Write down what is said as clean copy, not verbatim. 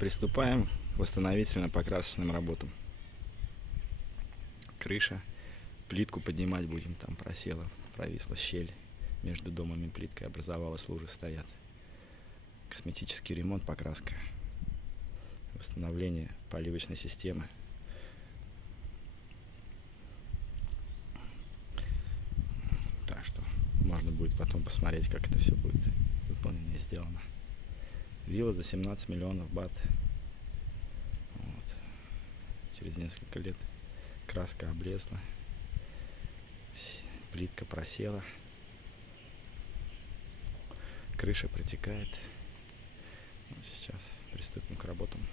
Приступаем к восстановительно-покрасочным работам. Крыша. Плитку поднимать будем, там просела, провисла щель. Между домом и плиткой образовалась, лужи стоят. Косметический ремонт, покраска. Восстановление поливочной системы. Так что можно будет потом посмотреть, как это все будет выполнено и сделано. Вилла за 17 миллионов бат. Вот. Через несколько лет краска облезла, плитка просела, крыша протекает. Вот сейчас приступим к работам.